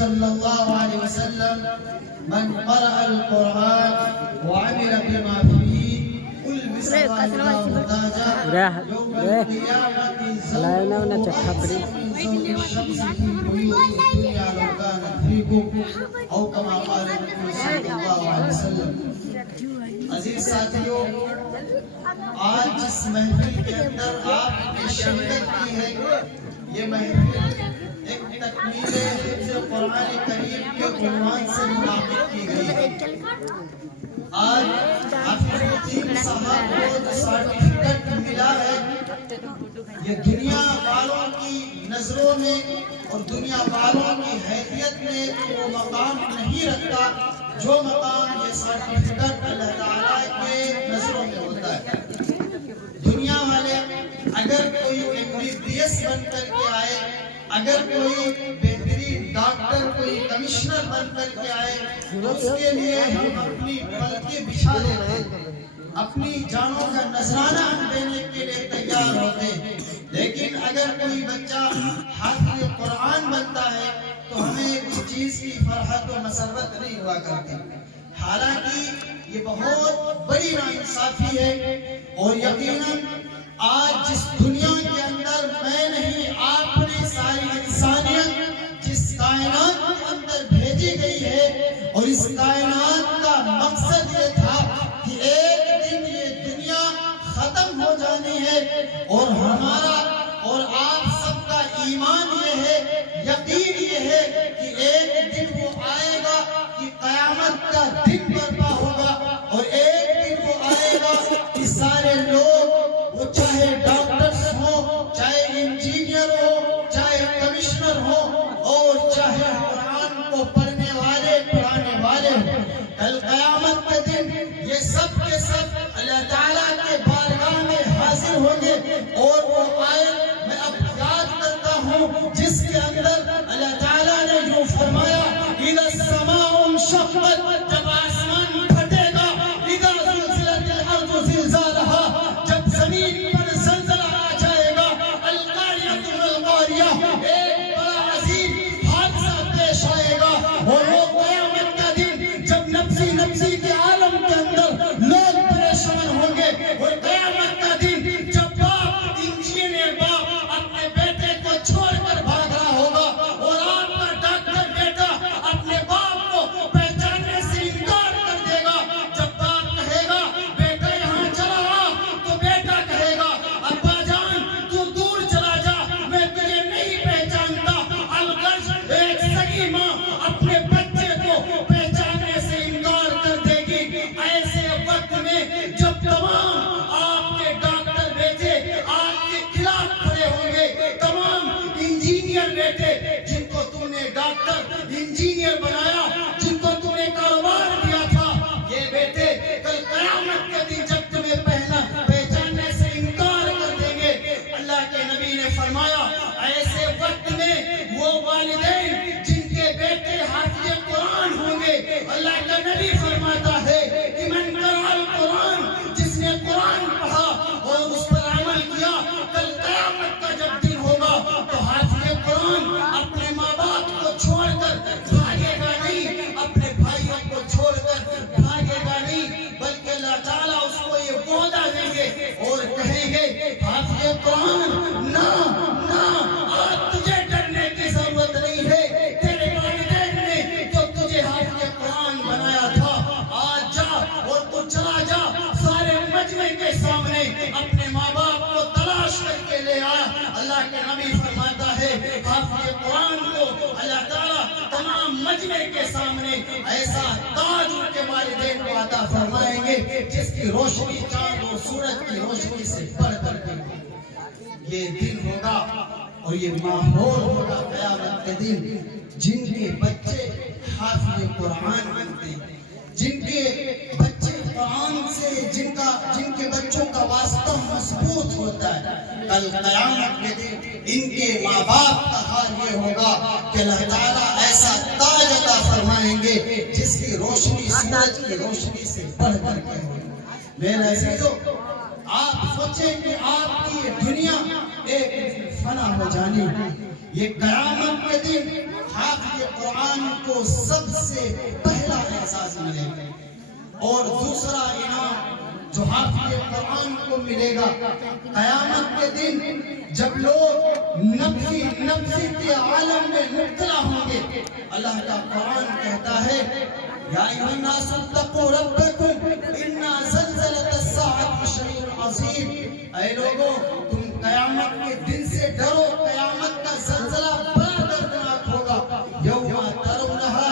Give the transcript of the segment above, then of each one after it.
صلی اللہ علیہ وسلم من قرأ القرآن وعمل بما فيه ألبسه الله تاجا يوم القيامة الشمس في بيوت الدنيا لو كانت فيكم أو كما قال النبي صلی اللہ علیہ وسلم. عزیز ساتھیوں، آج جس محفل کے اندر آپ نے شرکت کی ہے، یہ محفل ایک تکمیل حفظ قرآن کریم کے عنوان سے منعقد کی گئی ہے. آج حافظ الدین صاحب کو جو سرٹیفکیٹ ملا ہے، یہ دنیا والوں کی نظروں میں اور دنیا والوں کی حیثیت میں وہ مقام نہیں رکھتا جو مقام یہ سرٹیفکیٹ اللہ تعالیٰ کے نظروں میں ہوتا ہے. دنیا والے اگر کوئی MBBS بن کر کے آئے، اگر کوئی بہترین ڈاکٹر، کوئی کمشنر بن کر کے آئے، تو اس کے لیے ہم اپنی پلکیں بچھا لیتے ہیں، اپنی جانوں کا نذرانہ دینے کے لیے تیار ہوتے ہیں. لیکن اگر کوئی بچہ حافظ قرآن بنتا ہے تو ہمیں اس چیز کی فرحت و مسرت نہیں ہوا کرتی. حالانکہ یہ بہت بڑی ناانصافی ہے، اور یقیناً آج جس دنیا کے اندر میں نہیں آپ نے ساری انسانیت جس کائنات کے اندر بھیجی گئی ہے، اور اس کائنات کا مقصد یہ تھا کہ ایک دن یہ دنیا ختم ہو جانی ہے، اور ہمارا اور آپ سب کا ایمان یہ ہے، یقین یہ ہے کہ ایک دن وہ آئے گا کہ قیامت کا دن برپا ہوگا، اور ایک دن وہ آئے گا کہ سارے لوگ، وہ چاہے ڈاکٹرز ہو، چاہے انجینئر ہو، چاہے کمشنر ہو، اور چاہے قرآن کو پڑھنے والے پڑھانے والے ہو، کل قیامت کے دن یہ سب کے سب اللہ تعالیٰ کے بارگاہ میں حاضر ہوں گے. اور وہ آیت میں اب یاد کرتا ہوں جس کے اندر اللہ تعالیٰ نے جو فرمایا، اِذَا السَّمَاءُ انشَقَّتْ، جب آسمان پھٹے گا، اِذَا زُلْزِلَتِ الْأَرْضُ زِلْزَالَهَا، جب زمین پر زلزلہ آ جائے گا، القاریۃ القاریہ، ایک بڑا عظیم حادثہ پیش آئے گا. اور وہ قیامت کا دن جب نفسی کے عالم کے اندر لوگ پریشان ہوں گے، اور قیامت کا دن جب باپ، انجینئر باپ اپنے بیٹے کو چھوڑ کر بھاگ رہا ہوگا، اور آپ کا ڈاکٹر بیٹا اپنے باپ کو پہچاننے سے انکار کر دے گا. جب باپ کہے گا بیٹا یہاں چلا آ، تو بیٹا کہے گا ابا جان تو دور چلا جا، میں تجھے نہیں پہچانتا. الغرض ایک سگی ماں اپنے بچے کو پہچاننے سے انکار کر دے گی. ایسے وقت میں جب تمام آپ کے ڈاکٹر بیٹے آپ کے خلاف کھڑے ہوں گے، تمام انجینئر بیٹے جن کو تم نے ڈاکٹر انجینئر بنایا، جن کو تم نے کاروبار دیا تھا، یہ بیٹے کل قیامت کے دن جب تمہیں پہچاننے سے انکار کر دیں گے. اللہ کے نبی نے فرمایا ایسے وقت میں وہ والدین جن کے بیٹے حافظ قرآن ہوں گے، اللہ کا نبی فرماتا ہے کہ من قرأ القرآن، جس نے قرآن پڑھا اور اس پر عمل کیا، کل قیامت کا جب دن ہوگا تو حافظ قرآن اپنے ماں باپ کو چھوڑ کر بھاگے گا نہیں، اپنے بھائیوں کو چھوڑ کر بھاگے گا نہیں، بلکہ اللہ تعالیٰ اس کو یہ وعدہ دیں گے اور کہیں گے حافظ قرآن نہ آج تجھے ڈرنے کی ضرورت نہیں ہے، تیرے والدین نے جو تجھے حافظ قرآن بنایا تھا، آج جا اور تو چلا جا سارے مجمع کے سامنے اپنے ماں باپ کو تلاش کر کے لے آیا. اللہ کے نبی فرماتا ہے حافظ قرآن کو اللہ تعالیٰ تمام مجمع کے سامنے ایسا تاج ان کے والدین کو عطا فرمائیں گے جس کی روشنی چاند اور سورج کی روشنی سے بڑھ کر کے. یہ دن ہوگا اور یہ ماحول ہوگا قیامت کے دن، جن کے بچے حافظ قرآن بنتے ہیں، جن کے بچے قرآن سے جن کے بچوں کا واسطہ مضبوط ہوتا ہے، کل قیامت کے دن ان کے ماں باپ کا حال یہ ہوگا کہ اللہ تعالیٰ ایسا تاج عطا فرمائیں گے جس کی روشنی سورج کی روشنی سے بڑھ کر کے ہوگی. میرے عزیزو، آپ سوچیں کہ آپ کی دنیا ایک دن فنا ہو جانی، یہ قیامت کے دن حافظ قرآن کو سب سے پہلا اعزاز ملے گا. اور دوسرا انعام جو حافظ قرآن کو ملے گا قیامت کے دن جب لوگ نفسی کے عالم میں مبتلا ہوں گے. اللہ کا قرآن کہتا ہے یا ایھا الناس اتقوا ربکم ان زلزلۃ الساعۃ شیء عظیم. اے لوگوں تم قیامت کے دن سے ڈرو. قیامت کا زلزلہ بڑا دردناک ہوگا. یوم ترونھا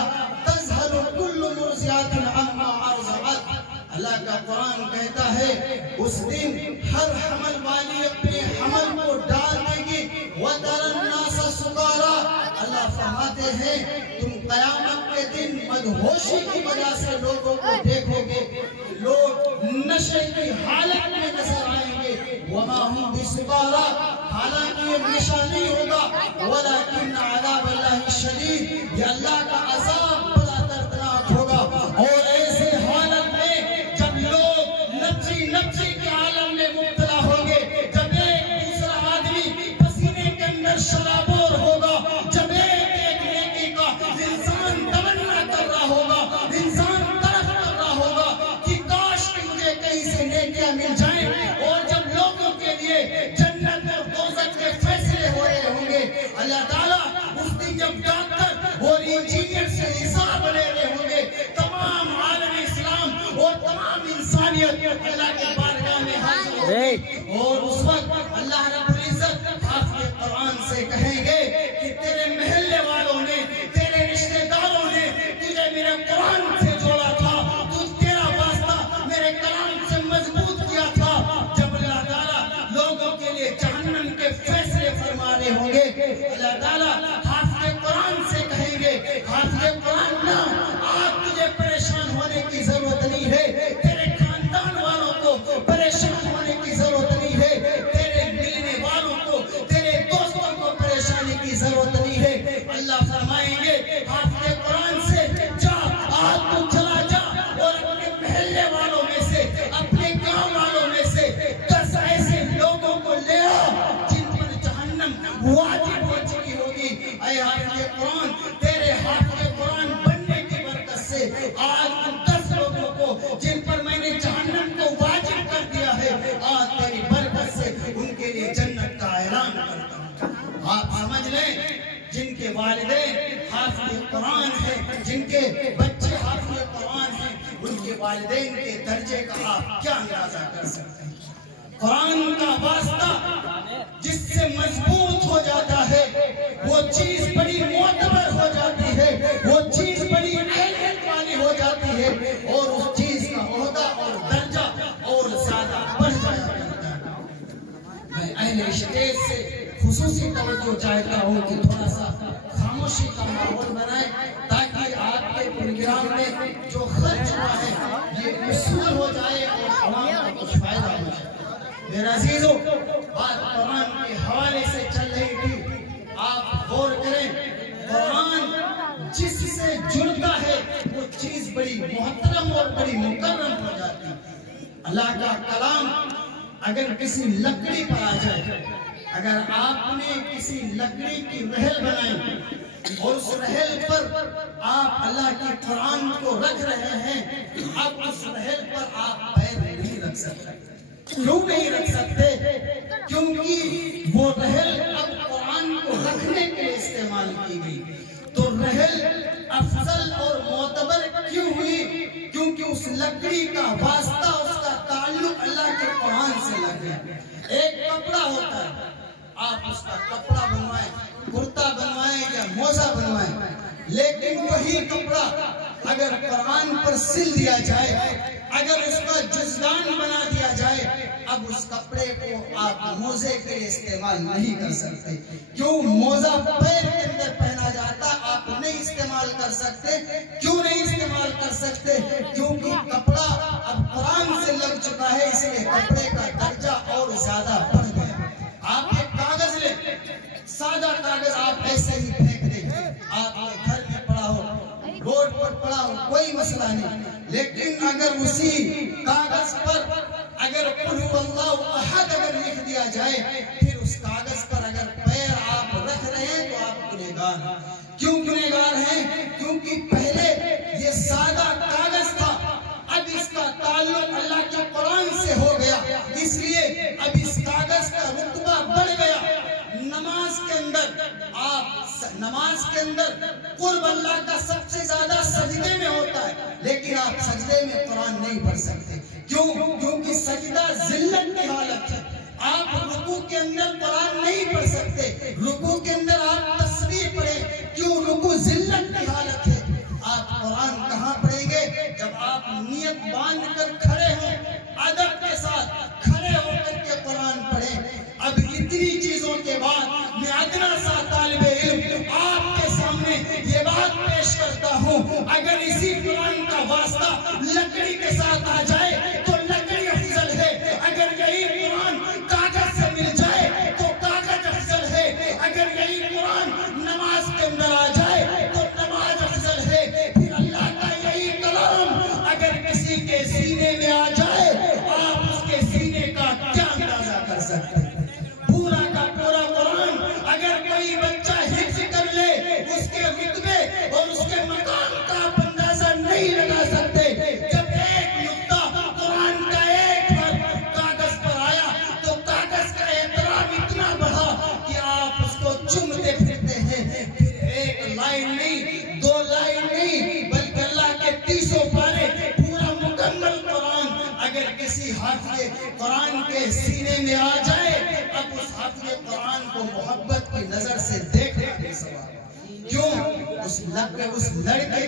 تذہل کل مرضعۃ عما ارضعت. اللہ کا قرآن کہتا ہے اس دن ہر حمل والی اپنے حمل کو ڈال دے گی. وَتَرَى النَّاسَ سُكَارَىٰ. اللہ فرماتے ہیں تم قیامت کے دن مدہوشی کی وجہ سے لوگوں کو دیکھو گے. لوگ نشے کی حالت میں نظر آئیں گے. وَمَا هُمْ بِسُكَارَىٰ. حالانکہ یہ نشہ نہیں ہوگا. وَلَكِنَّ عَذَابَ اللَّهِ شَدِيدٌ. یہ اللہ کا عذاب بڑا دردناک ہوگا. اور ایسے حالت میں جب لوگ نفسی کے عالم میں مبتلا ہوں گے, جب ایک دوسرا آدمی پسینے کے اندر شرابور ہوگا, جب ایک نیکی کا انسان تمنا کر رہا ہوگا, انسان طرف کر رہا ہوگا کہ کاش کہ مجھے کہیں سے نیکیاں مل جائیں. اور جب لوگوں کے لیے جنت اور دوزخ کے فیصلے ہو رہے ہوں گے, اللہ تعالیٰ اس دن جب ڈاکٹر اور انجینئر سے حساب لے رہے ہوں گے, تمام عالم اسلام اور تمام انسانیت اللہ کے بارگاہ میں حاضر ہوگی. اور اس وقت اللہ رب العزت حافظ قرآن سے کہیں گے کہ تیرے محلے والوں نے, تیرے رشتہ داروں نے تجھے میرے قرآن سے جوڑا تھا, تیرا واسطہ میرے کلام سے مضبوط کیا تھا. جب اللہ تعالیٰ لوگوں کے لیے جہنم کے فیصلے فرما رہے ہوں گے, اللہ تعالیٰ حافظ قرآن سے کہیں گے حافظ قرآن نہ, آج تجھے پریشان ہونے کی ضرورت نہیں ہے. تیرے خاندان والوں کو پریشان ہونے کی ضرورت نہیں ہے. تیرے ملنے والوں کو, تیرے دوستوں کو پریشانی کی ضرورت نہیں ہے. اللہ فرمائیں گے حافظ قرآن سے جا, آج تو چلا جا اور اپنے محلے والوں میں سے, اپنے گاؤں والوں میں سے 10 ایسے لوگوں کو لے آؤ جن پر جہنم واجب ہو چکی ہوگی. اے حافظ قرآن, تیرے حافظ قرآن بننے کی برکت سے آج ان 10 لوگوں کو جن پر میں نے جہنم کو واجب کر دیا ہے, آج تیری برکت سے ان کے لیے جنت کا اعلان کرتا ہوں. آپ سمجھ لیں جن کے والدین حافظ قرآن ہیں, جن کے بچے حافظ قرآن ہیں, ان کے والدین کے درجے کا آپ کیا اندازہ کر سکتے ہیں. قرآن کا واسطہ جس سے مضبوط ہو جاتا ہے وہ چیز بڑی معتبر ہو جاتی ہے, وہ چیز بڑی اہمیت والی ہو جاتی ہے, اور اس چیز کا عہدہ اور درجہ اور زیادہ بڑھ جایا کرتا ہے. میں اہل اسٹیج سے خصوصی توجہ چاہتا ہوں کہ تھوڑا سا خاموشی کا ماحول بنائیں تاکہ آپ کے پروگرام میں جو خرچ ہوا ہے یہ وصول ہو جائے اور عوام کو کچھ فائدہ ہو جائے. میرے عزیزوں, بات قرآن کے حوالے سے چل رہی تھی. آپ غور کریں, قرآن جس سے جڑتا ہے وہ چیز بڑی محترم اور بڑی مکرم ہو جاتی ہے. اللہ کا کلام اگر کسی لکڑی پر آ جائے, اگر آپ نے کسی لکڑی کی رحل بنائی اور اس رحل پر آپ اللہ کے قرآن کو رکھ رہے ہیں, اب اس رحل پر آپ پیر نہیں رکھ سکتے. کیوں نہیں رکھ سکتے؟ کیونکہ وہ رحل اب قرآن کو رکھنے کے لیے استعمال کی گئی. تو رحل افضل اور معتبر کیوں ہوئی؟ کیونکہ اس لکڑی کا واسطہ, اس کا تعلق اللہ کے قرآن سے لگ گیا. ایک کپڑا ہوتا ہے, آپ اس کا کپڑا بنوائیں, کرتا بنوائیں یا موزہ بنوائیں, لیکن وہی کپڑا اگر قرآن پر سل دیا جائے, اگر اس کا جزدان بنا دیا جائے, اب اس کپڑے کو آپ موزے کے لیے استعمال نہیں کر سکتے. کیوں؟ موزہ پیر کے اندر پہنا جاتا, آپ نہیں استعمال کر سکتے. کیوں نہیں استعمال کر سکتے؟ کیونکہ کپڑا اب قرآن سے لگ چکا ہے, اس لیے کپڑے کا درجہ اور زیادہ بڑھ گیا. آپ ایک کاغذ لیں, سادہ کاغذ آپ ایسے ہی پھینک دیں, آپ کے گھر میں پڑا ہو, بورڈ پر پڑا ہو, کوئی مسئلہ نہیں. لیکن اگر اسی کاغذ پر اگر قل هو اللہ احد اگر لکھ دیا جائے, پھر اس کاغذ پر اگر پیر آپ رکھ رہے ہیں تو آپ گنہگار ہیں. کیوں کے اندر قرب اللہ کا سب سے زیادہ سجدے میں ہوتا ہے، لیکن آپ سجدے میں قرآن نہیں پڑھ سکتے. کیونکہ سجدہ ذلت کی حالت ہے. آپ رکوع کے اندر قرآن نہیں پڑھ سکتے. رکوع کے اندر آپ تسبیح پڑھیں. کیوں؟ رکوع ذلت کی حالت ہے. آپ قرآن کہاں پڑھیں گے؟ جب آپ نیت باندھ کر کھڑے ہوں، ادب کے ساتھ کھڑے ہو کر کے قرآن پڑھیں. اب اتنی چیزوں کے بعد میں ادنا سا طالب علم آپ کے سامنے یہ بات پیش کرتا ہوں، اگر اسی قرآن کا واسطہ لکڑی کے ساتھ آ جائے تو لکڑی افضل ہے. اگر یہی قرآن کاغذ سے مل جائے تو کاغذ افضل ہے. اگر یہی قرآن نماز کے اندر آ جائے تو نماز افضل ہے. پھر اللہ کا یہی کلام اگر کسی کے سینے میں آ جائے، آپ اس کے سینے کا کیا اندازہ کر سکتے ہیں؟ پورا کا پورا قرآن اگر کوئی بچہ حفظ کر لے، اس کے رتبے اور اس کے مقام کا آپ اندازہ نہیں لگا سکتے. جب ایک نقطہ قرآن کا ایک حرف کاغذ پر آیا تو کاغذ کا احترام اتنا بڑھا کہ آپ اس کو چومتے پھرتے ہیں. پھر ایک لائن نہیں، دو لائن نہیں، بلکہ اللہ کے 30 پارے پورا مکمل قرآن اگر کسی حافظ قرآن کے سینے میں آ جائے، اب اس حافظ قرآن کو محبت کی نظر سے دیکھنا بھی سوال. کیوں؟ اس لڑکے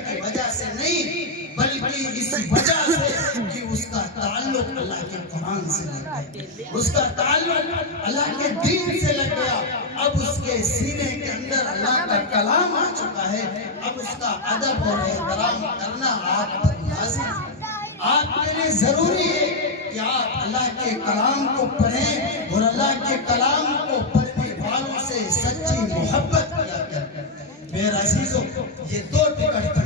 کی وجہ سے نہیں، بلکہ اس وجہ سے کہ اس کا تعلق اللہ کے قرآن سے لگ گیا، اس کا تعلق اللہ کے دین سے لگ گیا. اب اس کے سینے کے اندر اللہ کا کلام آ چکا ہے. اب اس کا ادب اور احترام کرنا آپ پر لازم ہے. آپ کے لیے ضروری ہے کہ آپ اللہ کے کلام کو پڑھیں اور اللہ کے کلام کو پڑھنے والوں سے سچی محبت کیا کریں. میرے عزیزوں، یہ 2 ٹکٹ تھے.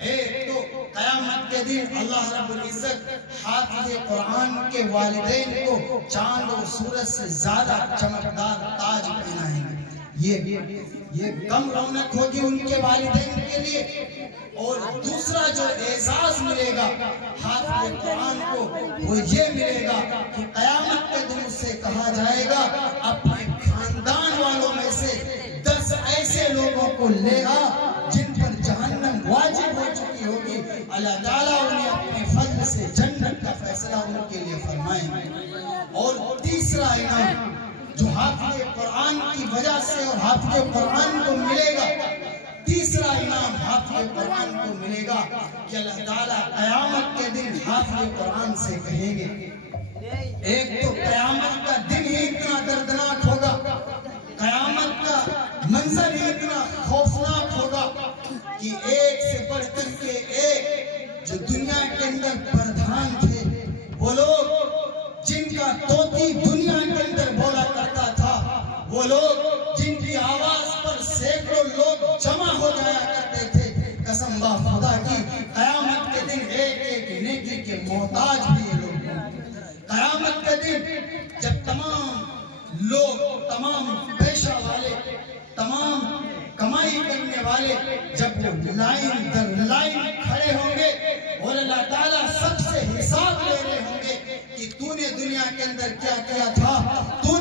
ایک تو قیامت کے دن اللہ رب العزت حافظ قرآن کے والدین کو چاند اور سورج سے زیادہ چمکدار تاج پہنائیں گے. یہ کم رونق ہوگی ان کے والدین کے لیے. اور دوسرا جو اعزاز ملے گا حافظ قرآن کو، وہ یہ ملے گا کہ قیامت کے دن سے کہا جائے گا اپنے خاندان والوں میں سے 10 ایسے لوگوں کو لے گا جن پر جہنم واجب ہو چکی ہوگی. اللہ تعالیٰ انہیں اپنے فضل سے جنت کا فیصلہ ان کے لیے فرمائیں گے. اور تیسرا انعام جو حافظ قرآن کی وجہ سے اور حافظ قرآن کو ملے گا، تیسرا انعام حافظ قرآن کو ملے گا کہ اللہ تعالیٰ قیامت کے دن حافظ قرآن سے کہیں گے. ایک تو قیامت کا دن ہی اتنا دردناک ہوگا، قیامت کا منظر ہی اتنا خوفناک ہوگا کہ ایک سے بڑھ کر کے ایک جو دنیا کے اندر پردھان تھے، وہ لوگ جن کا طوطی دنیا کے اندر بولا کرتا تھا، وہ لوگ جن کی آواز پر سینکڑوں لوگ جمع ہو جایا کرتے تھے، قسم با خدا کی قیامت کے دن ایک ایک نیکی کے محتاج بھی یہ لوگ ہیں. قیامت کے دن جب تمام لوگ، تمام پیشہ والے، تمام کمائی کرنے والے جب وہ لائن در لائن کھڑے ہوں گے اور اللہ تعالیٰ سب سے حساب لے رہے ہوں گے کہ تو نے دنیا کے اندر کیا کیا تھا، تو